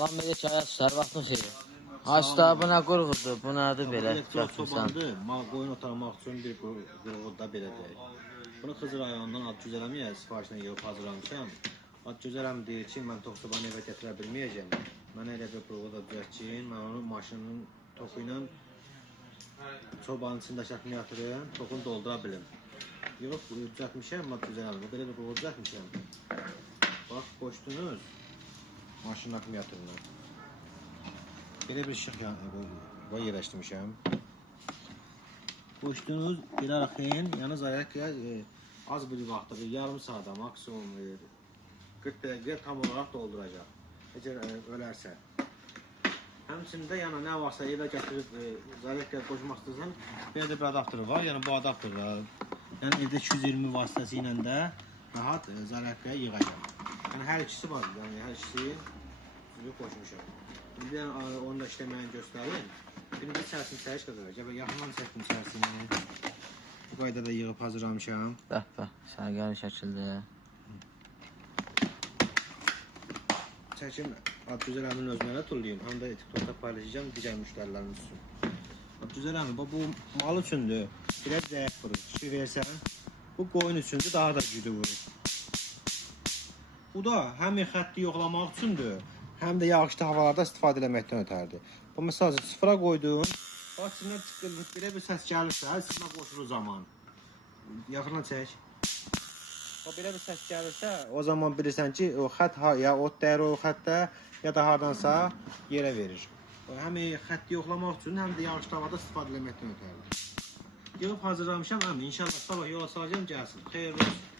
Salam belə çaya susar, vaxtın xeyir. Haçda buna qurğudur, bunadır belə. Çobandı, mal qoyun otarmaq üçün bir qurğu da belədir. Bunu Xızı rayonundan Adgözələmiyə sifarişlə yığıb hazırlamışam. Adgözələm deyir ki, mən toxsobanı evə gətirə bilməyəcəm. Mənə elə bir qurğu da düzəltkin, mən onu maşının toxu ilə çobanın içindəki akkumulyatorun toxunu doldura bilim. Yığıb düzəltmişəm Adgözələmdə, belə bir qurğu düzəltmişəm. Bax, qoşdunuz maşının akkumulyatoruna. Belə bir işıq yerləşdirmişəm. Qoşdunuz, belə arxayın, yalnız ayaq az bir vaxtda, yarım saata maksimum 40 dəqiqə tam olaraq dolduracaq. Əgər ölərsə. Həmçində yəni nə varsa evə gətirib zaryadkaya qoşmaq istəsən, belə də bir adaptörü var. Yəni bu adaptörlər, yəni evdə 220 vasitəsilə də rahat zaryadkaya yığacaq. Yəni hər ikisi var, yəni hər ikisi qoşmuşam. Bir də onu da işləməyəni göstərin. Birinci içərisini çəyiş qazanacaq. Gəbə yaxından çəkdim içərisini. Bu qaydada yığıb hazırlamışam. Bəh, sərgəli şəkildə. Çəkim Adgözələmin özünə də tullayayım. Həm də TikTokda paylaşacağım digər müştərilərimiz üçün. Adgözələmin bu mal üçündür. Biraz zəif vurur. Kişi versən, bu qoyun üçündür, daha da güclü vurur. Bu da həm xətti yoxlamaq üçündür, həm də yağışlı havalarda istifadə etməkdən ötərdir. Bu məsəl üçün sıfıra qoydun, bax içindən çıxır, belə bir səs gəlirsə, sizlə qoşulur zaman. Yaxından çək. O belə bir səs gəlirsə, o zaman bilirsən ki, o xətt ya ot dəyir o xəttə, ya da hardansa yerə verir. Həm xətti yoxlamaq üçün, həm də yağışlı havada istifadə etməkdən ötərdir. Yığıb hazırlamışam, inşallah sabah yola salacağım, gəlsin. Xeyirli olsun.